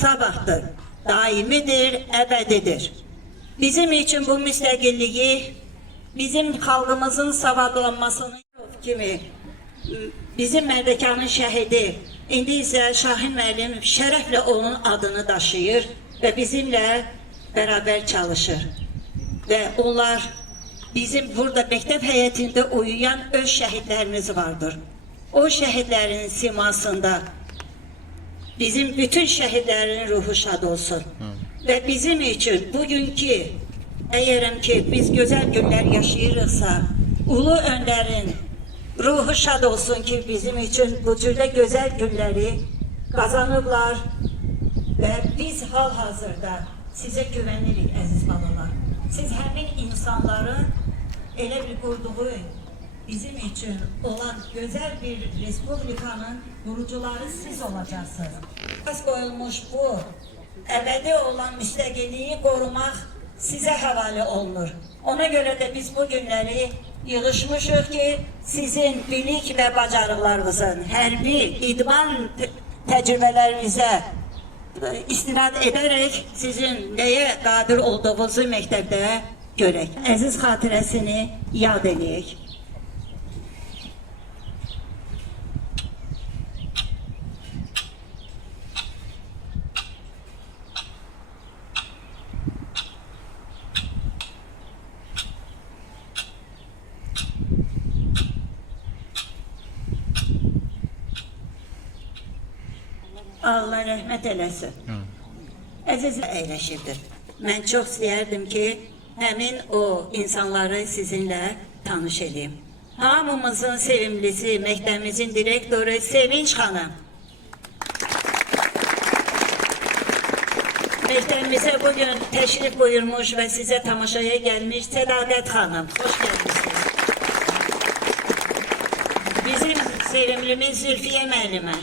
sabahdır, daimidir, ebedidir. Bizim için bu müstəqilliyi, bizim xalqımızın savadlanmasını kimi bizim Mərdəkanın şəhidi, indi isə Şahin müəllim şərəflə onun adını daşıyır və bizimlə bərabər çalışır. Və onlar bizim burada məktəb həyətində uyuyan öz şəhidlərimiz vardır. O şəhidlərin simasında bizim bütün şəhidlərin ruhu şad olsun. Və bizim üçün bugünkü, əgərəm ki biz gözəl günlər yaşayırıqsa, Ulu Öndərin ruhu şad olsun ki bizim için bu cürdə gözəl günləri qazanıblar və biz hal-hazırda sizə güvənirik əziz balalar. Siz həmin insanların elə bir qurduğu bizim için olan gözəl bir respublikanın qurucuları siz olacaqsınız. Qaz qoyulmuş bu əbədi olan müstəqilliyi qorumaq sizə həvalə olunur. Ona görə də biz bu günləri yığışmışıq ki, sizin bilik və bacarıqlarınızın, hərbi, idman təcrübələrinizə istinad edərək sizin nəyə qadir olduğunuzu məktəbdə görək. Əziz xatirəsini yad edək. Allah rəhmət eləsin. Əziz əyləşirdir. Mən çox istəyərdim ki, həmin o insanları sizinlə tanış edeyim. Hamımızın sevimlisi, məktəbimizin direktoru Sevinç xanım. Məktəbimizə bugün təşrif buyurmuş və sizə tamaşaya gəlmiş Sədaqət xanım. Xoş gəlmişsiniz. Bizim sevimlimiz Zülfiyə müəllimə.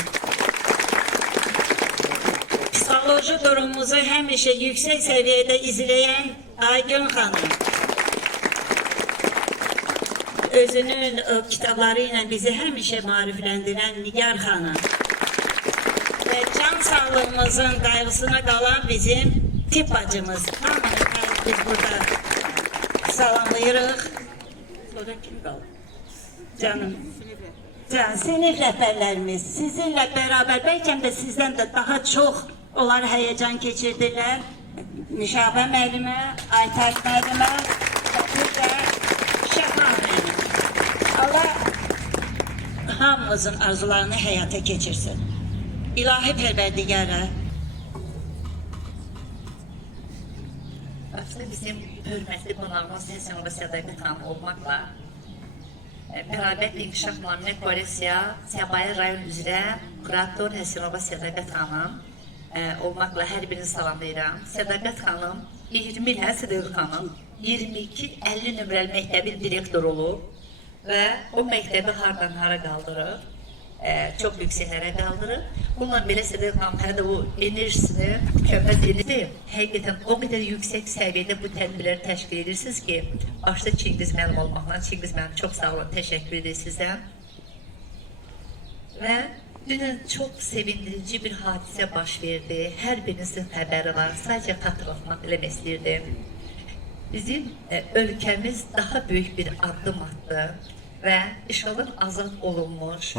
Psixoloji durumumuzu həmişə yüksək səviyyədə izləyən Aygün xanım. Özünün kitabları ilə bizi həmişə maarifləndirən Nigar xanım. Və can sağlığımızın qayğısına qalan bizim tip bacımız. Hamını biz burada salamlayırıq. Sonra kim qalır? Canım. Sinif rəhbərlərimiz sizinlə bərabər, bəlkə də sizdən də daha çox onlar həyəcan keçirdilər. Nişabə müəllimə, Aytək müəllimə, bir də Şəfa müəllimə. Allah hamımızın arzularını həyata keçirsin. İlahi Pərverdigara. Başta bizim hörmətli qonağımız Həsənova Sədaqət xanım olmaqla bərabər İnkişaf Naminə Koalisiya Səbail rayon üzrə kurator Həsənova Sədaqət xanım olmaqla hər birini salamlayıram. Sədaqət xanım 20 il Sədaqət xanım 22-50 nömrəli məktəbin direktoru olub və o məktəbi hardan hara qaldırıb, çox yüksəklərə qaldırıb. Bununla belə Sədaqət xanım hələ də o enerjisini tükənməz edir. Həqiqətən o qədər yüksək səviyyədə bu tədbirləri təşkil edirsiniz ki, başda Çingiz müəllim olmaqla, Çingiz müəllim çox sağ olun, təşəkkür edir sizdən. Və dünən çox sevindirici bir hadisə baş verdi. Hər birinizin xəbəri var. Sadəcə xatırlatmaq eləmək istəyirdim. Bizim ölkəmiz daha böyük bir addım attı və işğaldan azad olunmuş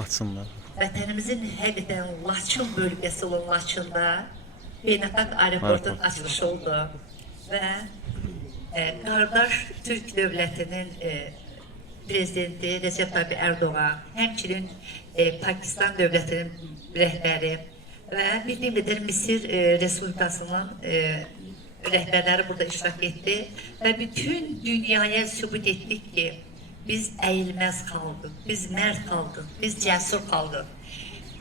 vətənimizin həqiqətən Laçın bölgəsi olan Laçında beynəlxalq aeroportun açılışı oldu və qardaş Türk dövlətinin prezidenti Recep Tayyip Erdoğan, həmçinin Pakistan dövlətinin rəhbəri və bildiyim qədər Misir Respublikasının rəhbərləri burada iştirak etdi və bütün dünyaya sübut etdik ki, biz əyilməz xalqıq, biz mərd xalqıq, biz cəsur xalqıq.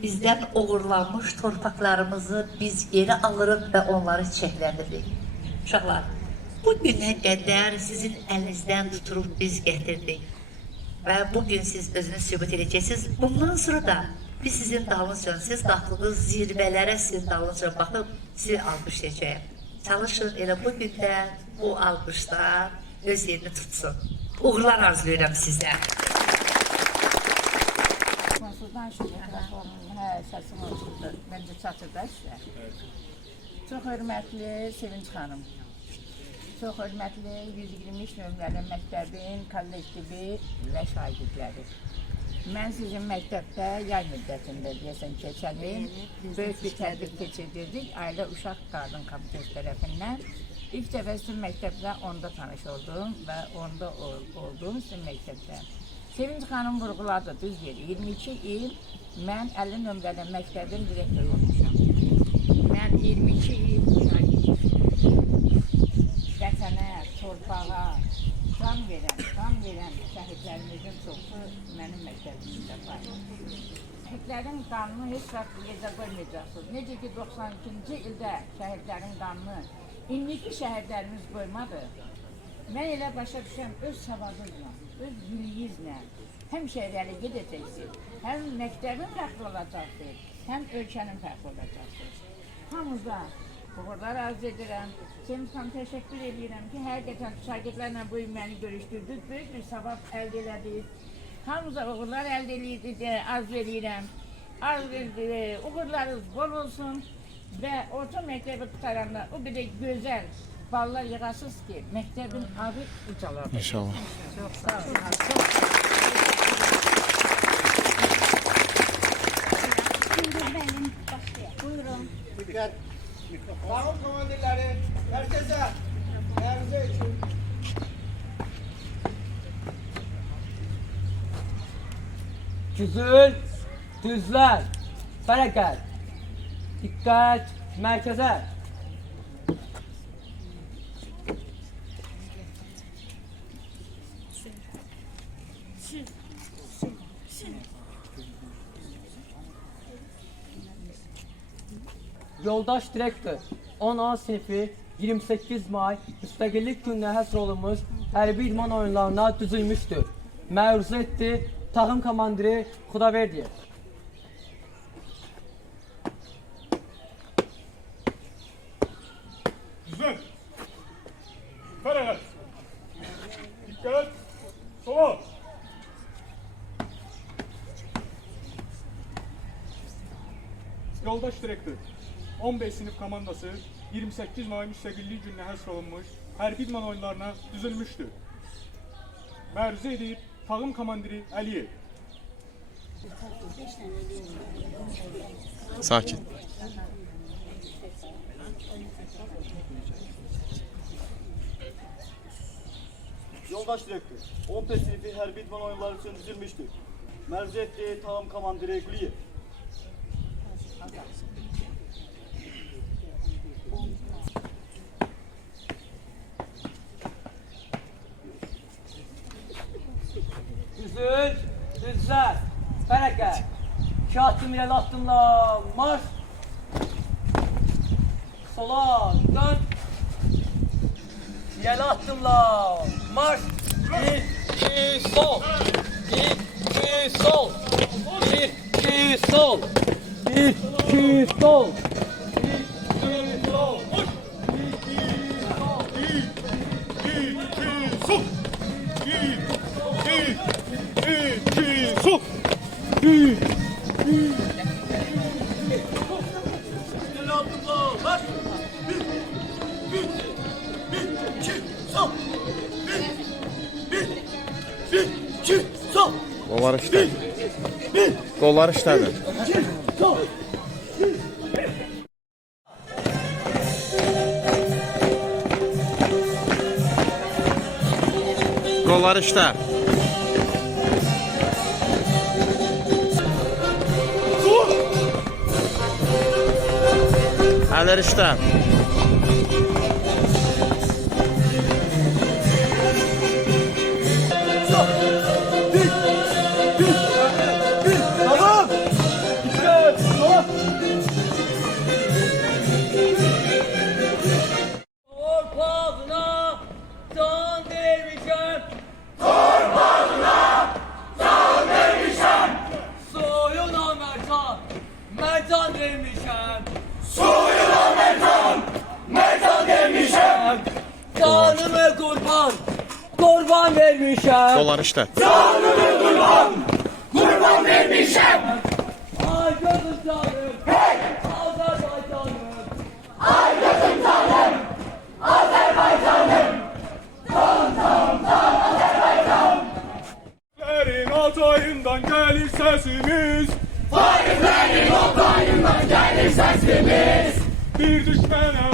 Bizdən uğurlanmış torpaqlarımızı biz geri alırıq və onları çiçəkləndirdik. Uşaqlar, bu günə qədər sizin əlinizdən tuturuq biz gətirdik. Və bugün siz özünüz sübut edəcəksiniz. Bundan sonra da biz sizin dalınızca, siz qalxdığınız zirvələrə sizin dalınızca baxıb sizi alqışlayacağıq. Çalışın elə bugün də bu alqışlar öz yerini tutsun. Uğurlar arzulayıram sizə. Sonsuzdan şükür. Səsim olsundur. Məncə çatır da sizə. Çox hörmətli Sevinç xanım, çox hörmətli 123 nömrəli məktəbin kollektivi və şagirdləri. Mən sizin məktəbdə yay müddətində deyəsən keçən il böyük bir tədbir keçirdirdik Ailə Uşaq Qadın Komitesi tərəfindən. İlk dəfə sizin məktəbdə onda tanış oldum və onda oldum sizin məktəbdə. Sevinç xanım vurğuladı, düz yeri. 22 il mən 50 nömrəli məktəbin direktoru olmuşam. Mən 22 il vətənə, torpağa can verən şəhidlərimizin çoxu mənim məktəbimizdə var. Şəhidlərin qanını heç vaxt yerdə qoymayacaqsınız. Necə ki 92-ci ildə şəhidlərin qanını indiki şəhidlərimiz qoymadı. Mən elə başa düşəm, öz savadınızla, öz biliyinizlə həmişə irəli gedəcəksiniz. Həm məktəbin fəxri olacaqdır, həm ölkənin fəxri olacaqdır. Hamıza uğurlar arz edirəm. Sevinç xanım, təşəkkür edirəm ki, həqiqətən şagirdlərlə bu gün məni görüşdürdük, böyük bir savab əldə elədik. Hamıza uğurlar əldə arz edirəm. Uğurlarınız bol olsun və orta məktəbi tutaranda o qədər gözəl ballar yığasınız ki, məktəbin adı ucalar. İnşallah. Çox sağ olun. Buyurun. Dikkat. Sağ komandirleri merkeze. Merkeze için. Güzül, düzler, bereket, dikkat, merkeze. Yoldaş direktör, 10A sınıfı 28 May Müstəqillik gününə həsr olunmuş hərbi idman oyunlarına düzülmüşdür. Məruz etdi takım komandiri Xudaverdiyev. Düzün. Feragat. Dikkat. Sola. Yoldaş direktör. 15 sınıf komandası 28 May Müstəqillik gününə həsr olunmuş hərbi idman oyunlarına düzülmüşdür. Məruzə edib takım komandiri Əliyev. Sakin. Yoldaş direktör. 15 sınıfı hərbi idman oyunları için düzülmüştür. Məruzə etdiyi takım komandiri Quliyev. Düzül, düzler, bereket, kağıtım ile attımla marş. Sola dön. Yel attımla marş. 1, 2, sol. 1, 2, sol. 1, 2, sol. 1, 2, sol. 1, 2, sol. Qollar işlədir. Qollar işlədir. Qollar işlər. Ələr işlər. Tamam. Dikkat. Sola. Torpağına can vermişəm. Torpağına can vermişəm. Soyuna mercan, mercan vermişəm. Soyuna mercan, mercan vermişəm. Canımı kurban, kurban vermişəm. Qollar işlər. Canımı kurban, kurban vermişəm. Ay gözüm canım, hey! Azərbaycanım, ay gelir sesimiz. Bir düşmene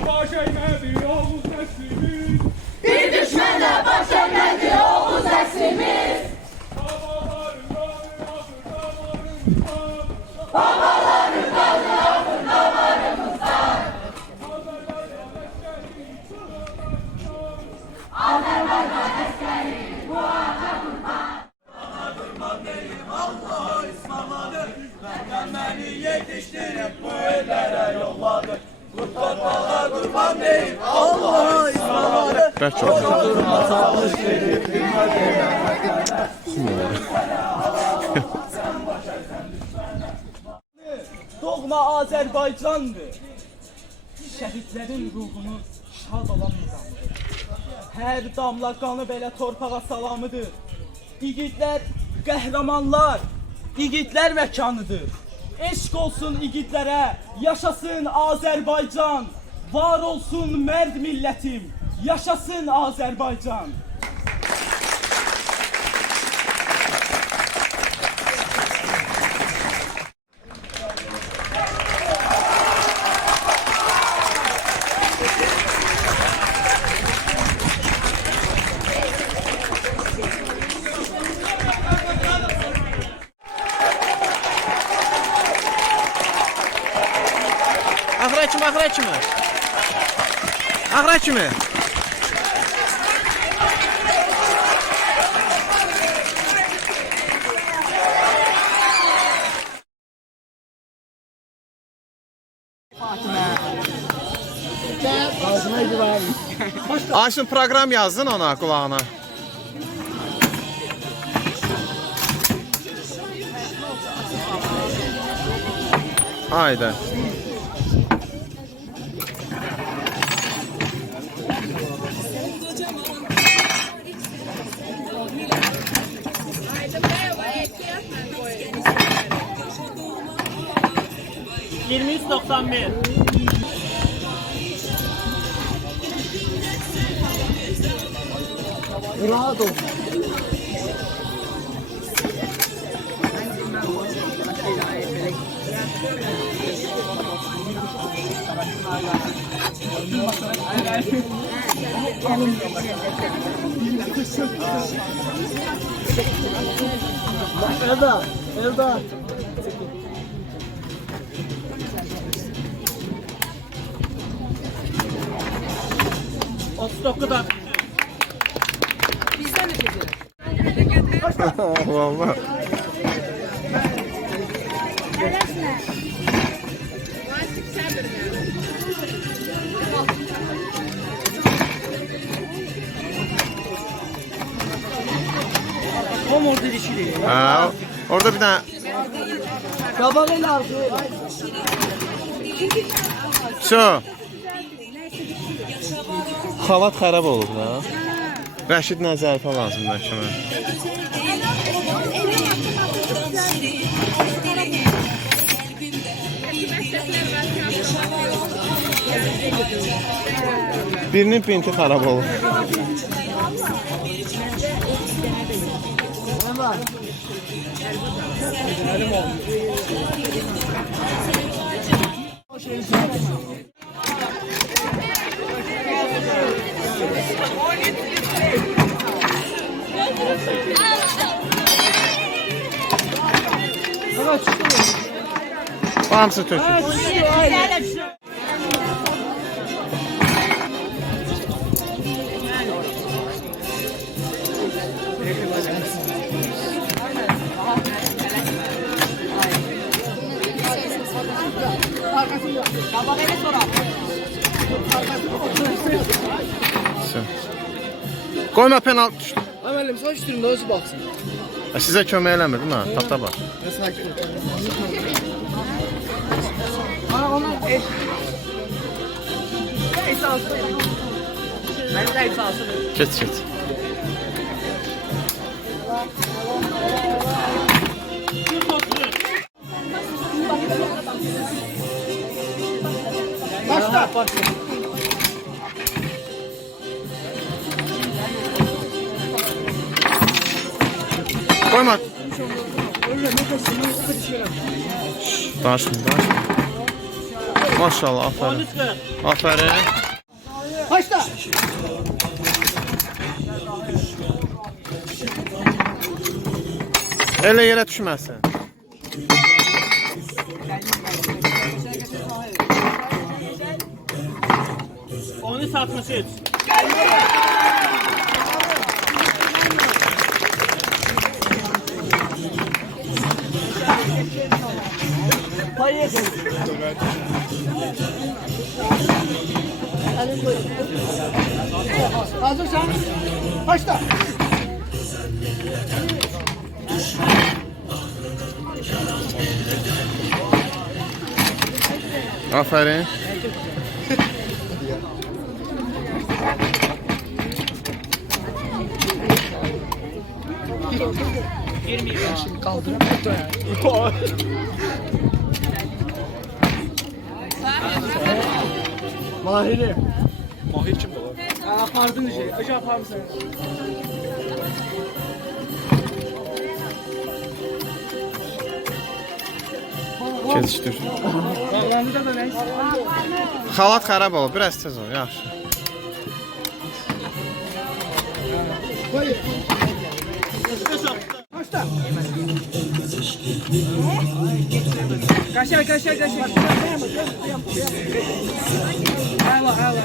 baş eğmedi Oğuz neslimiz. Babaların kanı akır damarımızda. Bəlkə çox. Doğma Azərbaycandır. Şəhidlərin ruhunu şad olan nizamıdır. Hər damla qanı belə torpağa salamıdır. İgidlər qəhrəmanlar, igidlər məkanıdır. Eşq olsun igidlərə, yaşasın Azərbaycan. Var olsun mərd millətim, yaşasın Azərbaycan. Axıra kimi, axıra kimi. Axıra kimi. Aysun proqram yazdın ona qulağına. Haydi. Rahat ol. Elda. Vallahi. Tam orada dişili. Ha, orada bir tane Kabağıyla arzu. şu xalat xarab olub da. Rəşid Nəzərov lazımdır kimi. Birinin pinti xarab olub. Hamısı tökülür. Qoyma penaltı düşdü. Əməlim, saç türümdə özü baxsın. Sizə kömək eləmirdim ha, tapda bax. Ona esası. Mənim də esası. Keç. Başla. Qoyma. Daşmı. Maşallah, aferin. Aferin. Başla. Elə yerə düşməsin. Onu satmışız. Hazırsan başla. Aferin. Mahirim. Mahir kimdir lan? Apardın şey. Aşağı aparım seni. Keçişdir. Bağlandı da ne? Xalat xarab olub, biraz tez ol, yaxşı. Başla. Kaşar.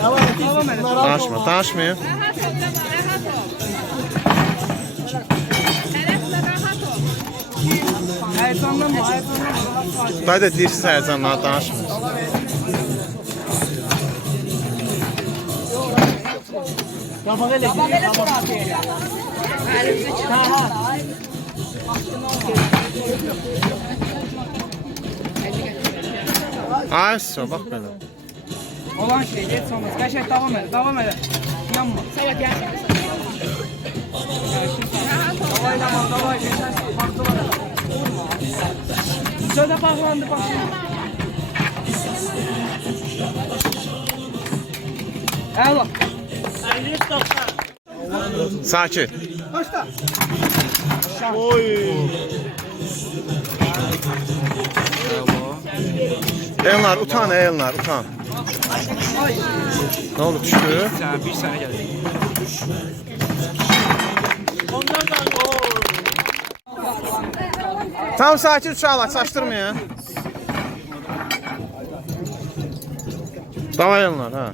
Devam edin. Danışmayın. Ayıplanma. Dayı da deyirsiz həyəcanlara danışmayın. Kapağı ele. Ay, bax belə. Olan şey geç olmaz. Kaşar devam et. Yanma. Davay. Söyle bağlandı. Eyvallah. Sakit. Başla. Elnar, utan, Elnar, utan. Ne oldu, düştü? Sen bir sene geldin. Tam sakit uşaqlar, çaşdırmayın. Davay Elnar, ha.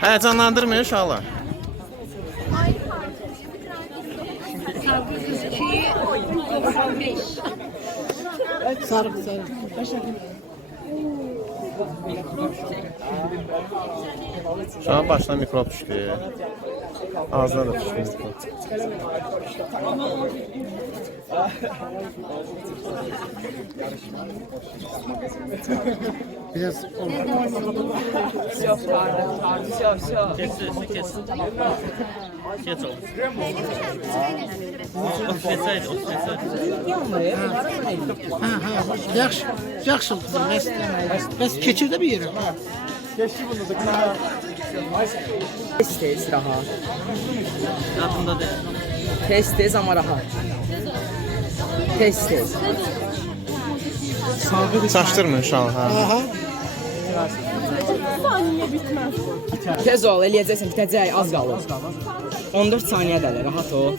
Həyəcanlandırmayın uşaqlar. Sarı. Uşağın başına mikrop düşdü. Ağzına da düşdü mikrop. Biraz Yaxşı qızım. Bəs keçirdə bir yerə. Geçti bunu da. Tez rahat. Tez ama rahat. Tez. Çaşdırmayın uşaqlar, ha. Tez ol, eləyəcəksən, bitəcək, az qalır. 14 saniyə dələ, rahat ol.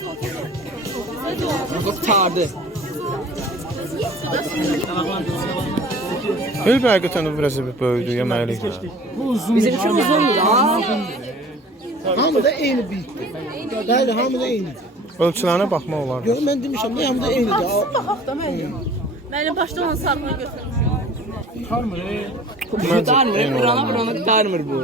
Qurtardı. Öyle bir həqiqətən də biraz bir böyüdü, yeməlik. Bizim üçün uzundur, ha? Hamı da eyni büyüklük. Bəli, hamı da eyni. Ölçülərinə baxmaq olar. Yox, mən demişəm, hamı da eynidir. Mənim başdan onu sarmaya götürmüşəm. Qurtarmır, vurana qurtarmır bu.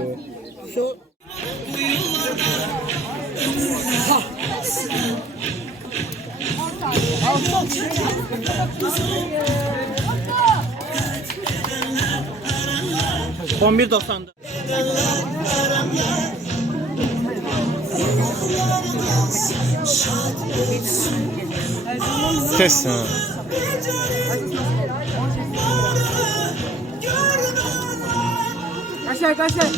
11.94. Test. Ha. Kaçar.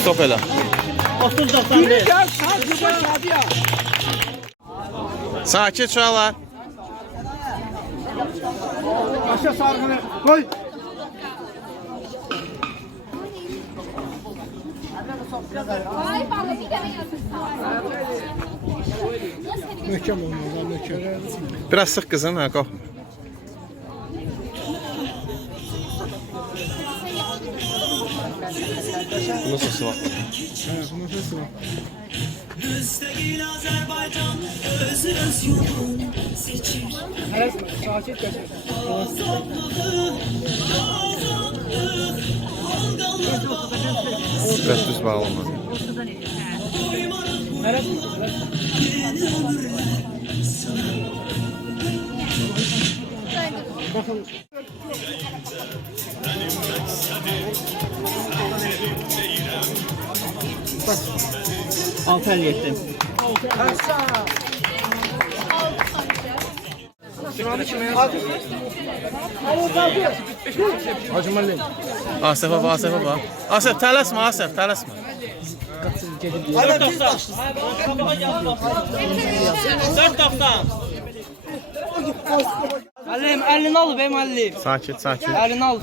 Stop elə. 30.95. Sakit uşaqlar. Aşağı sargını koy. Möhkəm olmalı, möhkəm. Biraz sıx qızım, hə, qalxma. Bunun səsi var. Bunun sesi var. Sakit geçir. Biraz düz bağlama. Altı 57. Asəf baba, Asəf baba. Asəf, tələsmə, Asəf, tələsmə. 4.90. 4.90. Müəllim, əlini al be müəllim. Sakit, sakit. Əlini al.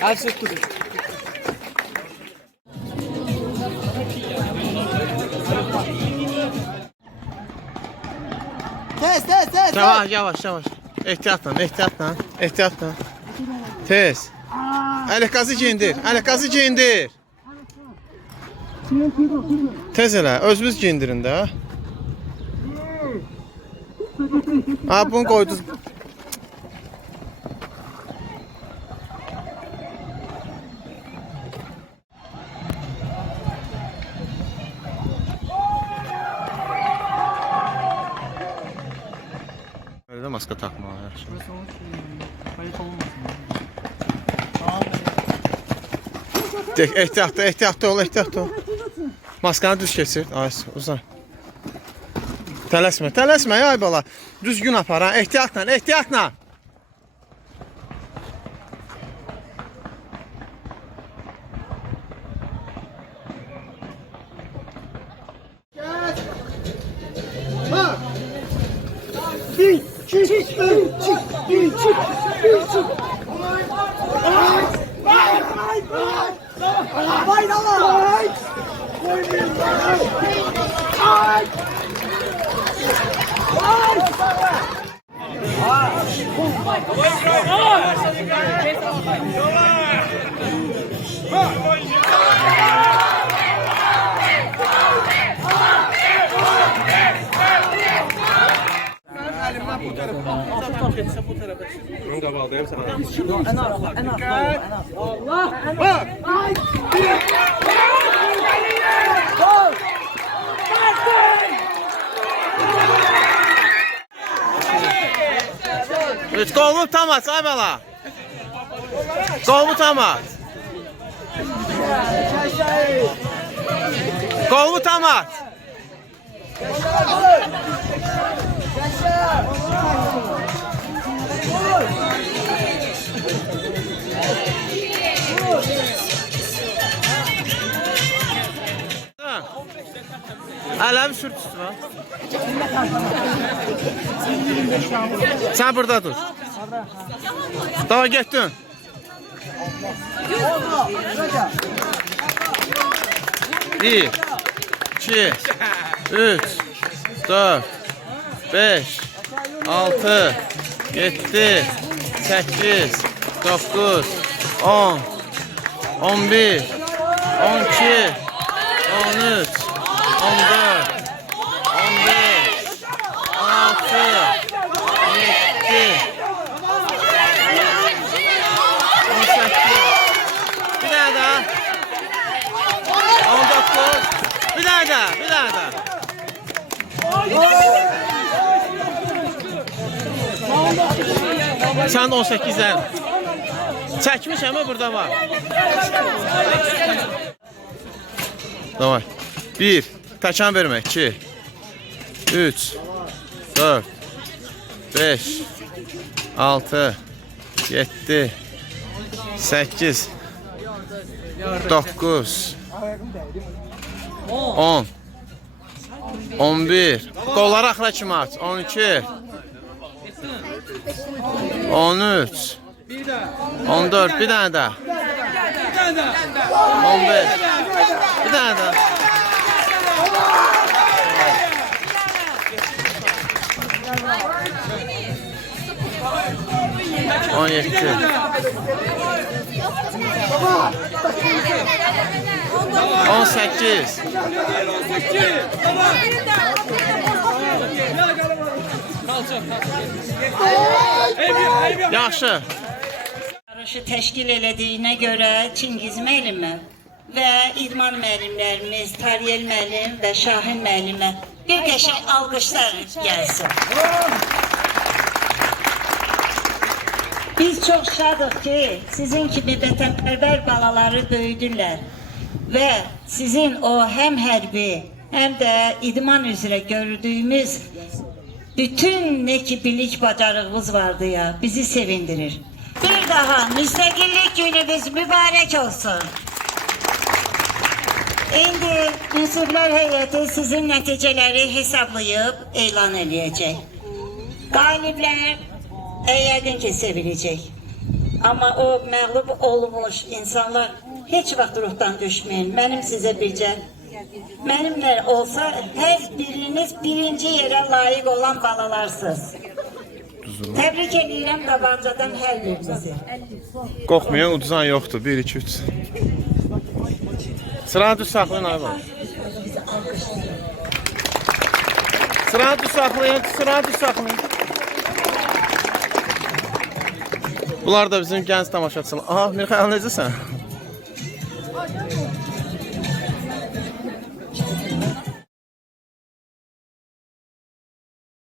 Hepsi tuttu. Tez. Yavaş, yavaş, yavaş. Ehtiyatla, ehtiyatla, ehtiyatla. Tez. Ələkazı giyindir, ələkazı giyindir. Tez elə, özünüz giyindirin də. Ha, bunu qoydunuz. Öyle de maska takma. Ehtiyatlı, ehtiyatlı ol, ehtiyatlı ol. Maskanı düz keçir. Ay, uzan. Tələsmə, tələsmə ya ay bala. Düzgün apar ha, ehtiyatla, ehtiyatla. Üç qolunu tam aç, ay bala. Qolunu tam aç. Qolunu tam aç. Ələmi sürt üstüne. Sen burada dur. Daha getdin. Bir, iki, üç, dört, beş, altı, yedi, sekiz, dokuz, 10, 11, 12, 13, 14, 15, 16, 17, Sən də 18-dən. Çəkmiş ama burada var. Davay. 1. Təkan vermək. 2. 3. 4. 5. 6. 7. 8. 9. 10. 11. Qolları axıra kimi aç. 12. 13. 14. Bir dənə də. 15. Bir dənə də. 17. 18. Yaxşı. Yarışı təşkil elədiyinə görə Çingiz müəllimi və idman müəllimlərimiz Tariyel müəllim və Şahin müəllimə bir qəşəng alqışlar gəlsin. Biz çox şadıq ki, sizin kimi vətənpərvər balaları böyüdürlər və sizin o həm hərbi, həm də idman üzrə gördüyümüz bütün ne ki bilik bacarığınız vardı ya, bizi sevindirir. Bir daha müstəqillik gününüz mübarək olsun. İndi Ünsürlər heyəti sizin nəticələri hesablayıb elan eləyəcək. Qaliblər yəqin ki sevilecek. Ama o məğlub olmuş insanlar heç vaxt ruhdan düşməyin. Mənim sizə bircə, mənimlə olsa hər biriniz birinci yerə layiq olan balalarsınız. Təbrik edirəm qabancadan hər birinizi. Qorxmayan uduzan yoxdur. 1, 2, 3. Sıranı düz saxlayın ay var. Sıranı düz saxlayın, sıranı düz saxlayın. Bunlar da bizim gənc tamaşaçılar. Aha, Mirxayal necəsən?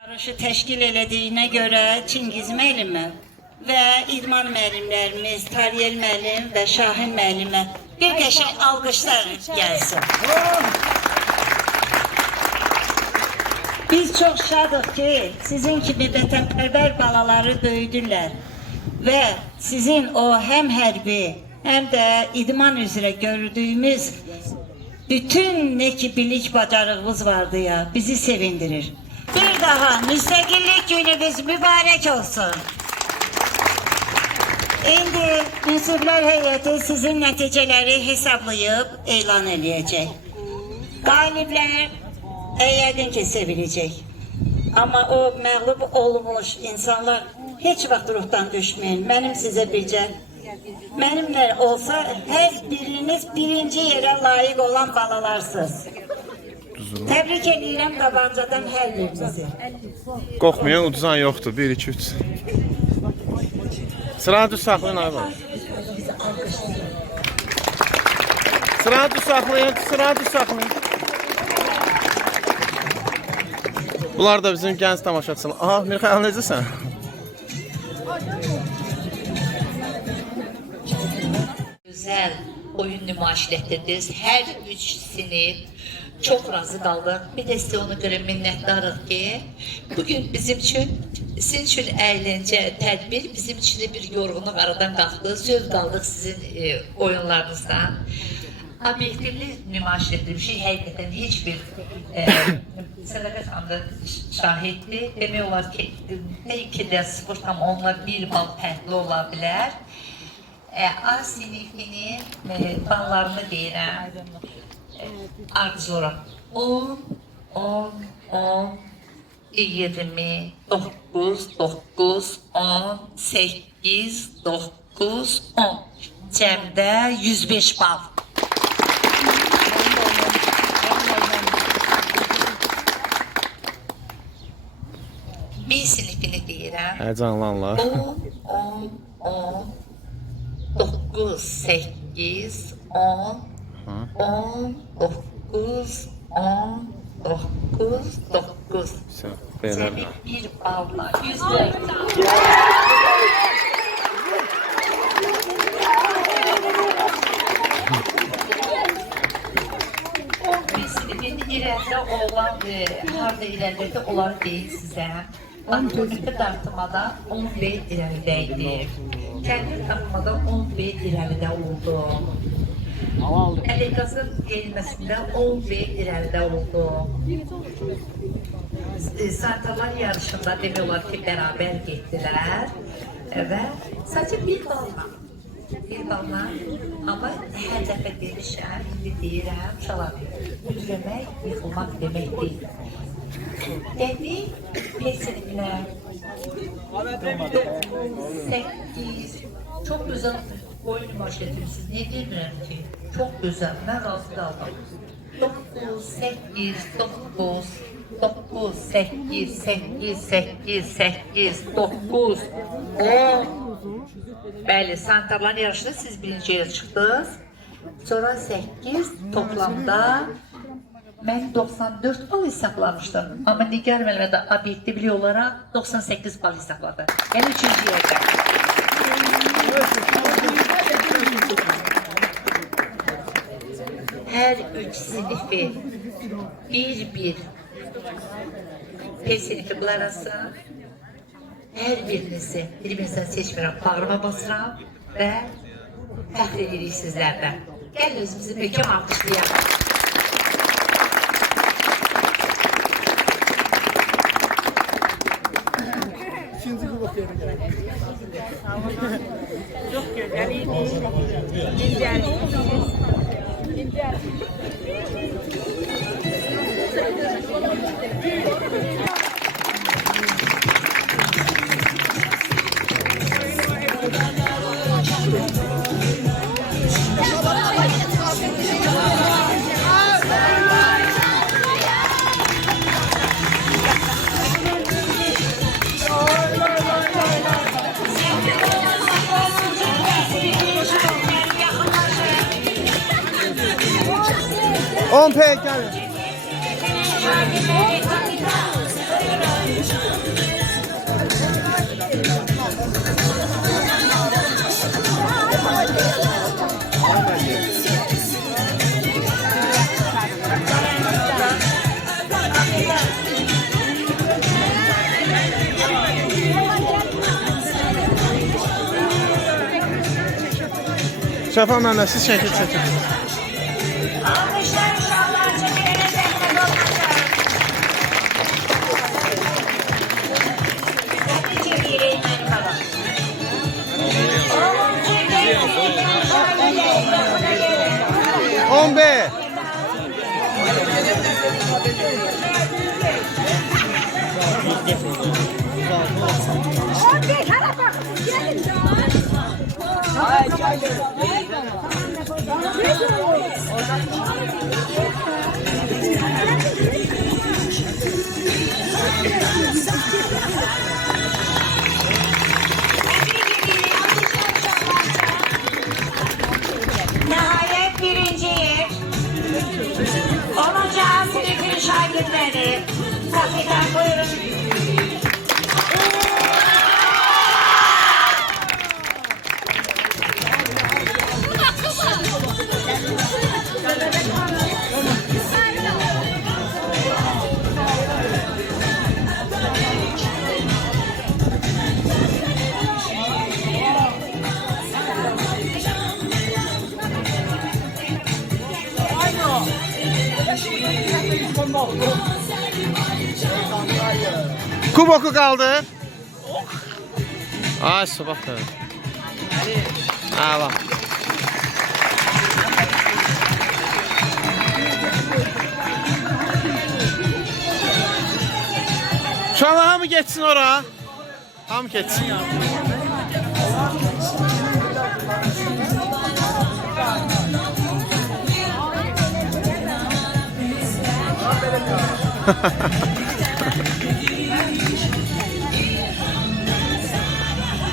Yarışı təşkil elədiyinə görə Çingiz müəllimi və idman müəllimlərimiz Tariyel müəllim və Şahin müəllimə bir qəşəng alqışlar gəlsin. Biz çox şadıq ki, sizin kimi vətənpərvər balaları böyüdürlər və sizin o həm hərbi, həm də idman üzrə gördüyümüz bütün ne ki bilik bacarığınız vardı ya, bizi sevindirir. Bir daha müstəqillik gününüz mübarək olsun. İndi Ünsürlər heyəti sizin nəticələri hesablayıb elan eləyəcək. Qaliblər yəqin ki sevilecek. Ama o məğlub olmuş insanlar heç vaxt ruhdan düşməyin. Mənim sizə bircə, mənimlə olsa hər biriniz birinci yerə layiq olan balalarsınız. Təbrik edirəm qabancadan hər birinizi. Qorxmayan uduzan yoxdur. 1, 2, 3. Sıranı düz saxlayın ay var. Sıranı düz saxlayın, sıranı düz saxlayın. Bunlar da bizim gənc tamaşaçılar. Aha, Mirxayal necəsən? Güzel oyun nümayişlədirdiniz. Hər üç sinif çok razı qaldım. Bir də sizə ona görə minnətdarıq ki, bugün bizim üçün, sizin üçün əyləncə, tədbir, bizim üçün də bir yorğunluq aradan qalxdı. Zövq aldıq sizin oyunlarınızdan. Obyektivli nümayişlədirmişik. Həqiqətən heç bir Sədaqət xanım şahiddir. Demək olar ki, belki də 0,10'la 1 bal fərqli ola bilər. A sinifinin ballarını deyirəm. Arzuram 10, 10, 10, 20, 9, 9, 10, 8, 9, 10. Cəmdə 105 bal. Bir sinifini deyirəm. Həyəcanlanlar. 10, 10, 10, 9, 8, 10, 10, 9, 10, 9, 9. Belə. Cəmi bir balla 104. Sinifin irəlidə olan, harda irəlidə onları deyil sizə. Antoniki dartmada 10B irəlidə idi. Kəndi dartmada 10B irəlidə oldu. Əliqazın gelməsində 10B irəlidə oldu. Santralar yarışında demək olar ki, bərabər getdilər və sadəcə bir balla. Bir balla, amma hər dəfə demişəm, indi deyirəm, uşaqlar, üzləmək, yıxılmaq demək deyil. Dedik, pesinliklər, 8, çox gözəl oyun nümayiş etmişsiniz, ne demirəm ki, çox gözəl, mən razı qaldım. 9, 8, 9, 9, 8, 8, 8, 8, 9, 10. Bəli, santralların yarışında siz birinci yerə çıxdınız. Sonra 8, toplamda mən 94 bal hesaplamışdım. Amma Nigar müəllimə də obyektivli olaraq 98 bal hesapladı. Yəni üçüncü yerdə. Hər üç sinifi bir P sinifi bularasın. Hər birinizi bir-birinizdən seçmirəm, bağrıma basıram və fəxr edirik sizlərdən. Gəlin özümüzü möhkəm alqışlayaq. Çok güzel idi. İncel. On P gəlin. Şəfa mənə siz şəkil çəkin. On B. Nihayet birinciyi 10. sınıfın şagirdleri kapiten buyurun. Kuboku kaldı. Ay sabah da. Aa bak. Şu an hamı geçsin oraya. Hamı geçsin.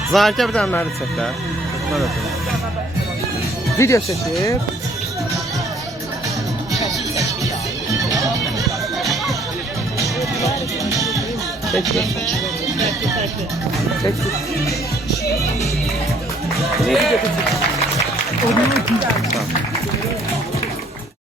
Zahirkə bir dənə məni çək də. Video çəkib. Çek. Çek.